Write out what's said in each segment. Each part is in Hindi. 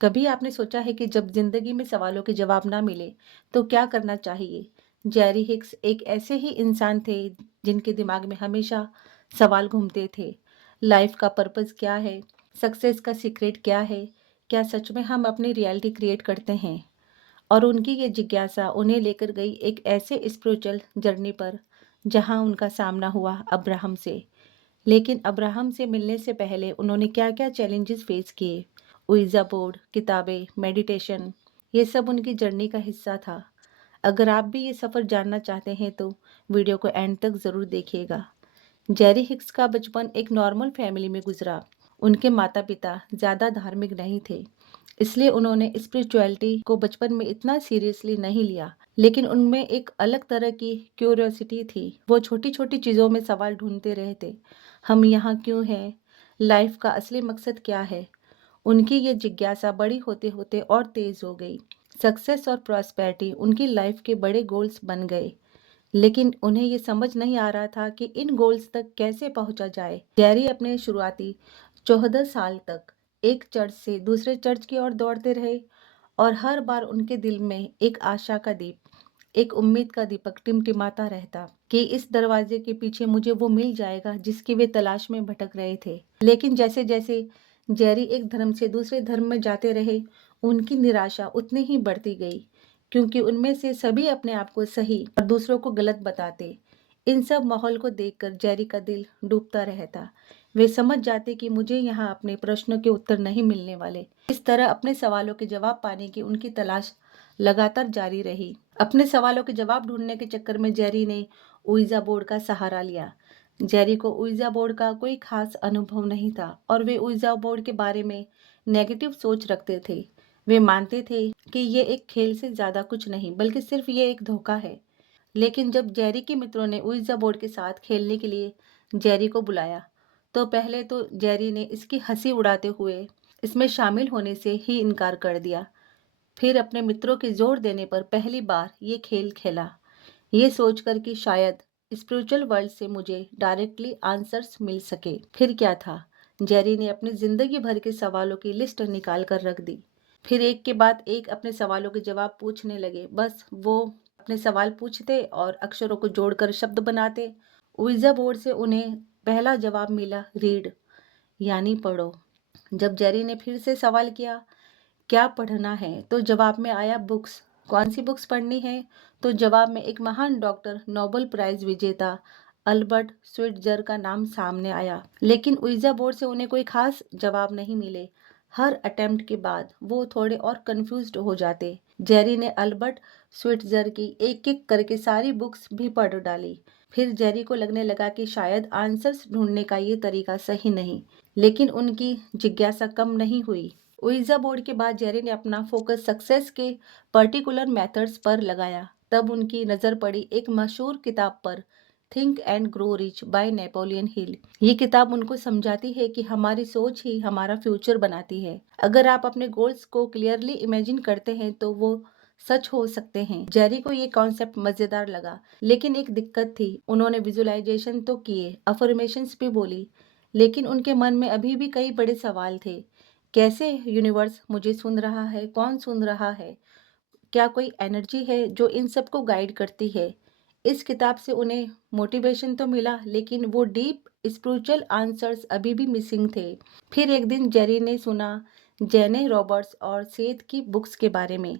कभी आपने सोचा है कि जब जिंदगी में सवालों के जवाब ना मिले तो क्या करना चाहिए? जेरी हिक्स एक ऐसे ही इंसान थे जिनके दिमाग में हमेशा सवाल घूमते थे। लाइफ का पर्पस क्या है? सक्सेस का सीक्रेट क्या है? क्या सच में हम अपनी रियलिटी क्रिएट करते हैं? और उनकी ये जिज्ञासा उन्हें लेकर गई एक ऐसे स्पिरिचुअल जर्नी पर जहां उनका सामना हुआ अब्राहम से। लेकिन अब्राहम से मिलने से पहले उन्होंने क्या-क्या चैलेंजेस फेस किए? ओइजा बोर्ड, किताबें, मेडिटेशन, ये सब उनकी जर्नी का हिस्सा था। अगर आप भी ये सफ़र जानना चाहते हैं तो वीडियो को एंड तक ज़रूर देखिएगा। जेरी हिक्स का बचपन एक नॉर्मल फैमिली में गुजरा। उनके माता-पिता ज़्यादा धार्मिक नहीं थे, इसलिए उन्होंने स्पिरिचुअलिटी को बचपन में इतना सीरियसली नहीं लिया। लेकिन उनमें एक अलग तरह की क्यूरियोसिटी थी। वो छोटी-छोटी चीज़ों में सवाल ढूंढते रहते। हम यहाँ क्यों हैं? लाइफ का असली मकसद क्या है? उनकी ये जिज्ञासा बड़ी होते-होते और तेज़ हो गई। सक्सेस और प्रॉस्पेरिटी उनकी लाइफ के बड़े गोल्स बन गए। लेकिन उन्हें ये समझ नहीं आ रहा था कि इन गोल्स तक कैसे पहुंचा जाए। गैरी अपने शुरुआती 14 साल तक एक चर्च से दूसरे चर्च की ओर दौड़ते रहे और हर बार उनके दिल में एक आशा का दीप, एक उम्मीद का दीपक टिमटिमाता रहता कि इस दरवाजे के पीछे मुझे वो मिल जाएगा जिसकी वे तलाश में भटक रहे थे। लेकिन जैसे-जैसे जेरी एक धर्म से दूसरे धर्म में जाते रहे, उनकी निराशा उतनी ही बढ़ती गई, क्योंकि उनमें से सभी अपने आप को सही और दूसरों को गलत बताते। इन सब माहौल को देखकर जेरी का दिल डूबता रहता। वे समझ जाते कि मुझे यहाँ अपने प्रश्नों के उत्तर नहीं मिलने वाले। इस तरह अपने सवालों के जवाब पाने की उनकी तलाश लगातार जारी रही। अपने सवालों के जवाब ढूंढने के चक्कर में जेरी ने ओइजा बोर्ड का सहारा लिया। जेरी को ओइजा बोर्ड का कोई खास अनुभव नहीं था और वे ओइजा बोर्ड के बारे में नेगेटिव सोच रखते थे। वे मानते थे कि ये एक खेल से ज्यादा कुछ नहीं बल्कि सिर्फ ये एक धोखा है। लेकिन जब जेरी के मित्रों ने ओइजा बोर्ड के साथ खेलने के लिए जेरी को बुलाया, तो पहले तो जेरी ने इसकी हंसी उड़ाते हुए इसमें शामिल होने से ही इनकार कर दिया। फिर अपने मित्रों के जोर देने पर पहली बार ये खेल खेला, ये सोचकर कि शायद स्पिरिचुअल वर्ल्ड से मुझे डायरेक्टली आंसर्स मिल सके। फिर क्या था, जेरी ने अपनी जिंदगी भर के सवालों की लिस्ट निकाल कर रख दी। फिर एक के बाद एक अपने सवालों के जवाब पूछने लगे। बस वो अपने सवाल पूछते और अक्षरों को जोड़कर शब्द बनाते। ओइजा बोर्ड से उन्हें पहला जवाब मिला, रीड, यानी पढ़ो। जब जेरी ने फिर से सवाल किया, क्या पढ़ना है, तो जवाब में आया, बुक्स। कौन सी बुक्स पढ़नी है, तो जवाब में एक महान डॉक्टर, नोबेल प्राइज विजेता अल्बर्ट स्विट्जर का नाम सामने आया। लेकिन ओइजा बोर्ड से उन्हें कोई खास जवाब नहीं मिले। हर अटेम्प्ट के बाद वो थोड़े और कंफ्यूज्ड हो जाते। जेरी ने अल्बर्ट स्विट्जर की एक एक करके सारी बुक्स भी पढ़ डाली। फिर जेरी को लगने लगा कि शायद आंसर्स ढूंढने का ये तरीका सही नहीं, लेकिन उनकी जिज्ञासा कम नहीं हुई। ओइजा बोर्ड के बाद जेरी ने अपना फोकस सक्सेस के पर्टिकुलर मेथड्स पर लगाया। तब उनकी नज़र पड़ी एक मशहूर किताब पर, think and grow rich by Napoleon Hill. ये किताब उनको समझाती है कि हमारी सोच ही हमारा फ्यूचर बनाती है। अगर आप अपने गोल्स को क्लियरली इमेजिन करते हैं तो वो सच हो सकते हैं। जेरी को ये कॉन्सेप्ट मजेदार लगा, लेकिन एक दिक्कत थी। उन्होंने विजुअलाइजेशन तो किए, अफर्मेशंस भी बोली, लेकिन उनके मन में अभी भी कई बड़े सवाल थे। कैसे यूनिवर्स मुझे सुन रहा है? कौन सुन रहा है? क्या कोई एनर्जी है जो इन सबको गाइड करती है? इस किताब से उन्हें मोटिवेशन तो मिला, लेकिन वो डीप स्पिरिचुअल आंसर्स अभी भी मिसिंग थे। फिर एक दिन जेरी ने सुना जेने रॉबर्ट्स और सेथ की बुक्स के बारे में।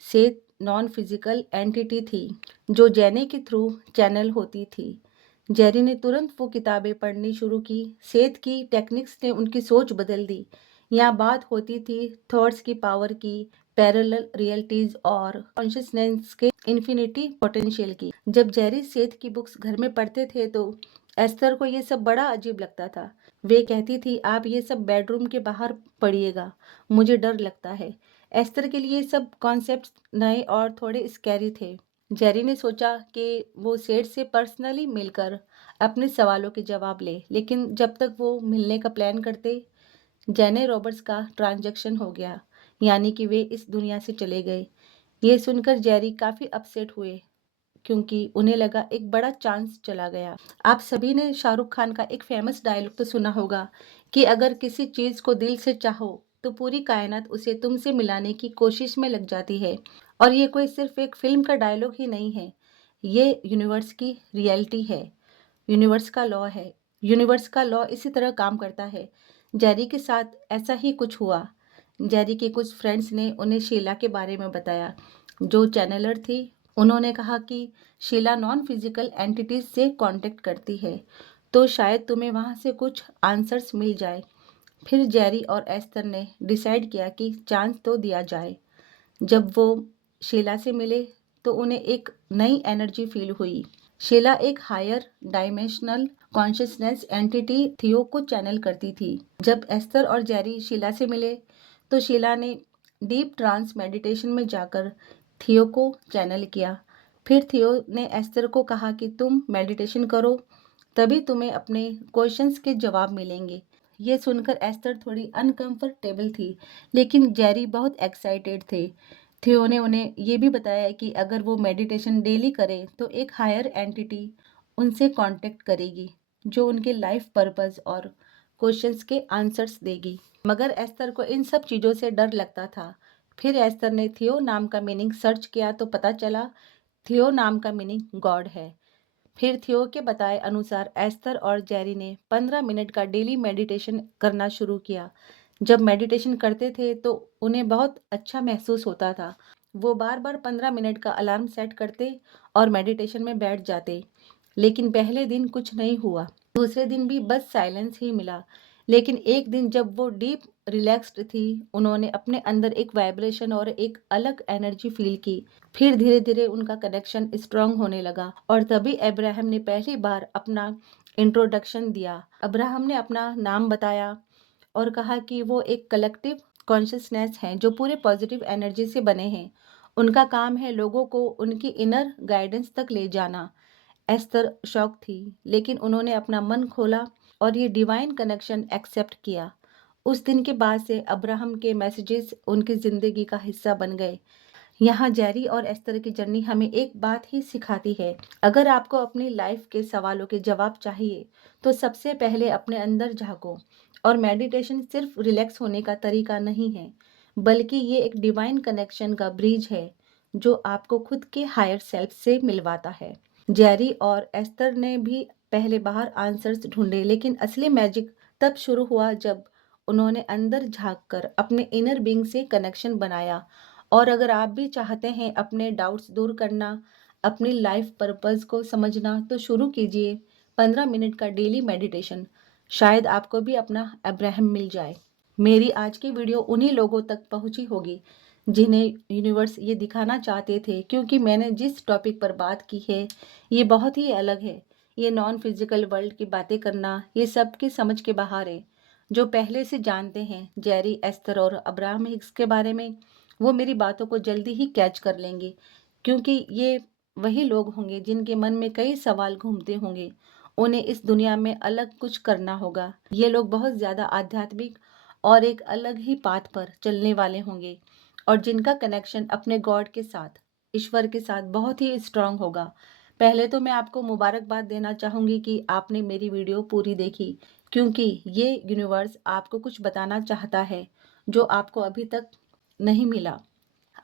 सेथ नॉन फिजिकल एंटिटी थी जो जेने के थ्रू चैनल होती थी। जेरी ने तुरंत वो किताबें पढ़नी शुरू की। सेथ की टेक्निक्स ने उनकी सोच बदल दी। यहाँ बात होती थी थॉट्स की पावर की, पैरेलल रियलिटीज और कॉन्शियसनेस के इन्फिनिटी पोटेंशियल की। जब जेरी सेथ की बुक्स घर में पढ़ते थे तो एस्थर को ये सब बड़ा अजीब लगता था। वे कहती थी, आप ये सब बेडरूम के बाहर पढ़िएगा, मुझे डर लगता है। एस्थर के लिए सब कॉन्सेप्ट्स नए और थोड़े स्कैरी थे। जेरी ने सोचा कि वो सेठ से पर्सनली मिलकर अपने सवालों के जवाब ले, लेकिन जब तक वो मिलने का प्लान करते, जेने रॉबर्ट्स का ट्रांजैक्शन हो गया, यानी कि वे इस दुनिया से चले गए। ये सुनकर जेरी काफी अपसेट हुए, क्योंकि उन्हें लगा एक बड़ा चांस चला गया। आप सभी ने शाहरुख खान का एक फेमस डायलॉग तो सुना होगा कि अगर किसी चीज को दिल से चाहो तो पूरी कायनात उसे तुमसे मिलाने की कोशिश में लग जाती है। और ये कोई सिर्फ एक फिल्म का डायलॉग ही नहीं है, ये यूनिवर्स की रियलिटी है, यूनिवर्स का लॉ है। यूनिवर्स का लॉ इसी तरह काम करता है। जेरी के साथ ऐसा ही कुछ हुआ। जेरी के कुछ फ्रेंड्स ने उन्हें शीला के बारे में बताया, जो चैनलर थी। उन्होंने कहा कि शीला नॉन फिजिकल एंटिटीज से कांटेक्ट करती है, तो शायद तुम्हें वहां से कुछ आंसर्स मिल जाए। फिर जेरी और एस्तर ने डिसाइड किया कि चांस तो दिया जाए। जब वो शीला से मिले तो उन्हें एक नई एनर्जी फील हुई। शीला एक हायर डायमेंशनल कॉन्शियसनेस एंटिटी थियो को चैनल करती थी। जब एस्तर और जेरी शीला से मिले तो शीला ने डीप ट्रांस मेडिटेशन में जाकर थियो को चैनल किया। फिर थियो ने एस्तर को कहा कि तुम मेडिटेशन करो, तभी तुम्हें अपने क्वेश्चंस के जवाब मिलेंगे। ये सुनकर एस्तर थोड़ी अनकंफर्टेबल थी, लेकिन जेरी बहुत एक्साइटेड थे। थियो ने उन्हें ये भी बताया कि अगर वो मेडिटेशन डेली करें तो एक हायर एंटिटी उनसे कांटेक्ट करेगी, जो उनके लाइफ पर्पस और क्वेश्चंस के आंसर्स देगी। मगर एस्तर को इन सब चीज़ों से डर लगता था। फिर एस्तर ने थियो नाम का मीनिंग सर्च किया तो पता चला थियो नाम का मीनिंग गॉड है। फिर थियो के बताए अनुसार एस्तर और जेरी ने 15 मिनट का डेली मेडिटेशन करना शुरू किया। जब मेडिटेशन करते थे तो उन्हें बहुत अच्छा महसूस होता था। वो बार बार 15 मिनट का अलार्म सेट करते और मेडिटेशन में बैठ जाते। लेकिन पहले दिन कुछ नहीं हुआ। दूसरे दिन भी बस साइलेंस ही मिला। लेकिन एक दिन जब वो डीप रिलैक्स्ड थी, उन्होंने अपने अंदर एक वाइब्रेशन और एक अलग एनर्जी फील की। फिर धीरे धीरे उनका कनेक्शन स्ट्रांग होने लगा और तभी अब्राहम ने पहली बार अपना इंट्रोडक्शन दिया। अब्राहम ने अपना नाम बताया और कहा कि वो एक कलेक्टिव कॉन्शियसनेस है जो पूरे पॉजिटिव एनर्जी से बने हैं। उनका काम है लोगों को उनकी इनर गाइडेंस तक ले जाना। एस्तर शॉक थी, लेकिन उन्होंने अपना मन खोला और ये डिवाइन कनेक्शन एक्सेप्ट किया। उस दिन के बाद से अब्राहम के मैसेजेस उनकी जिंदगी का हिस्सा बन गए। यहाँ जेरी और एस्तर की जर्नी हमें एक बात ही सिखाती है, अगर आपको अपनी लाइफ के सवालों के जवाब चाहिए तो सबसे पहले अपने अंदर झांको। और मेडिटेशन सिर्फ रिलैक्स होने का तरीका नहीं है, बल्कि ये एक डिवाइन कनेक्शन का ब्रिज है जो आपको खुद के हायर सेल्फ से मिलवाता है। जेरी और एस्तर ने भी पहले बाहर आंसर्स ढूंढे, लेकिन असली मैजिक तब शुरू हुआ जब उन्होंने अंदर झांककर अपने इनर बीइंग से कनेक्शन बनाया। और अगर आप भी चाहते हैं अपने डाउट्स दूर करना, अपनी लाइफ पर्पस को समझना, तो शुरू कीजिए 15 मिनट का डेली मेडिटेशन। शायद आपको भी अपना अब्राहम मिल जाए। मेरी आज की वीडियो उन्हीं लोगों तक पहुंची होगी जिन्हें यूनिवर्स ये दिखाना चाहते थे, क्योंकि मैंने जिस टॉपिक पर बात की है ये बहुत ही अलग है। ये नॉन फिजिकल वर्ल्ड की बातें करना ये सबकी समझ के बाहर है। जो पहले से जानते हैं जेरी, एस्तर और अब्राहम हिक्स के बारे में, वो मेरी बातों को जल्दी ही कैच कर लेंगे, क्योंकि ये वही लोग होंगे जिनके मन में कई सवाल घूमते होंगे। उन्हें इस दुनिया में अलग कुछ करना होगा। ये लोग बहुत ज़्यादा आध्यात्मिक और एक अलग ही पाथ पर चलने वाले होंगे, और जिनका कनेक्शन अपने गॉड के साथ, ईश्वर के साथ बहुत ही स्ट्रांग होगा। पहले तो मैं आपको मुबारकबाद देना चाहूँगी कि आपने मेरी वीडियो पूरी देखी, क्योंकि ये यूनिवर्स आपको कुछ बताना चाहता है जो आपको अभी तक नहीं मिला।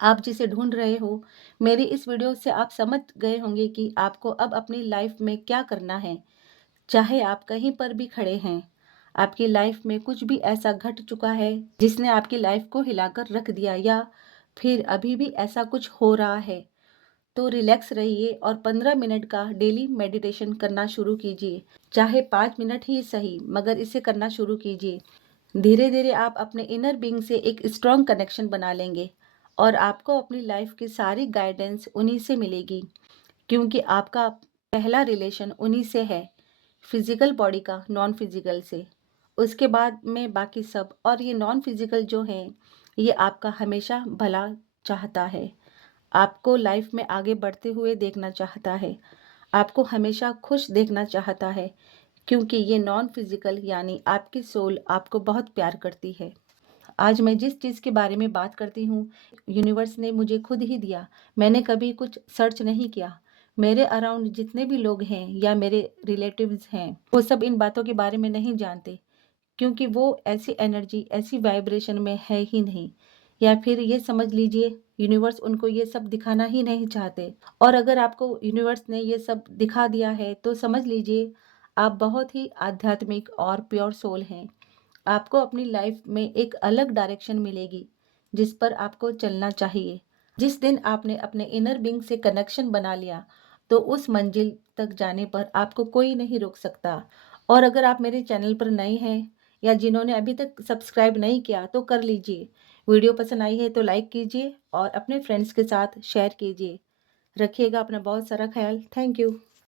आप जिसे ढूंढ रहे हो, मेरी इस वीडियो से आप समझ गए होंगे कि आपको अब अपनी लाइफ में क्या करना है। चाहे आप कहीं पर भी खड़े हैं, आपकी लाइफ में कुछ भी ऐसा घट चुका है जिसने आपकी लाइफ को हिलाकर रख दिया, या फिर अभी भी ऐसा कुछ हो रहा है, तो रिलैक्स रहिए और 15 मिनट का डेली मेडिटेशन करना शुरू कीजिए। चाहे 5 मिनट ही सही, मगर इसे करना शुरू कीजिए। धीरे धीरे आप अपने इनर बीइंग से एक स्ट्रॉन्ग कनेक्शन बना लेंगे और आपको अपनी लाइफ की सारी गाइडेंस उन्हीं से मिलेगी, क्योंकि आपका पहला रिलेशन उन्हीं से है, फिजिकल बॉडी का नॉन फिजिकल से। उसके बाद में बाकी सब, और ये नॉन फिजिकल जो है ये आपका हमेशा भला चाहता है, आपको लाइफ में आगे बढ़ते हुए देखना चाहता है, आपको हमेशा खुश देखना चाहता है, क्योंकि ये नॉन फिजिकल यानी आपकी सोल आपको बहुत प्यार करती है। आज मैं जिस चीज़ के बारे में बात करती हूँ, यूनिवर्स ने मुझे खुद ही दिया। मैंने कभी कुछ सर्च नहीं किया। मेरे अराउंड जितने भी लोग हैं या मेरे रिलेटिव्स हैं, वो सब इन बातों के बारे में नहीं जानते, क्योंकि वो ऐसी एनर्जी, ऐसी वाइब्रेशन में है ही नहीं। या फिर ये समझ लीजिए यूनिवर्स उनको ये सब दिखाना ही नहीं चाहते। और अगर आपको यूनिवर्स ने ये सब दिखा दिया है तो समझ लीजिए आप बहुत ही आध्यात्मिक और प्योर सोल हैं। आपको अपनी लाइफ में एक अलग डायरेक्शन मिलेगी जिस पर आपको चलना चाहिए। जिस दिन आपने अपने इनर बीइंग से कनेक्शन बना लिया तो उस मंजिल तक जाने पर आपको कोई नहीं रोक सकता। और अगर आप मेरे चैनल पर नए हैं या जिन्होंने अभी तक सब्सक्राइब नहीं किया तो कर लीजिए। वीडियो पसंद आई है तो लाइक कीजिए और अपने फ्रेंड्स के साथ शेयर कीजिए। रखिएगा अपना बहुत सारा ख्याल। Thank you.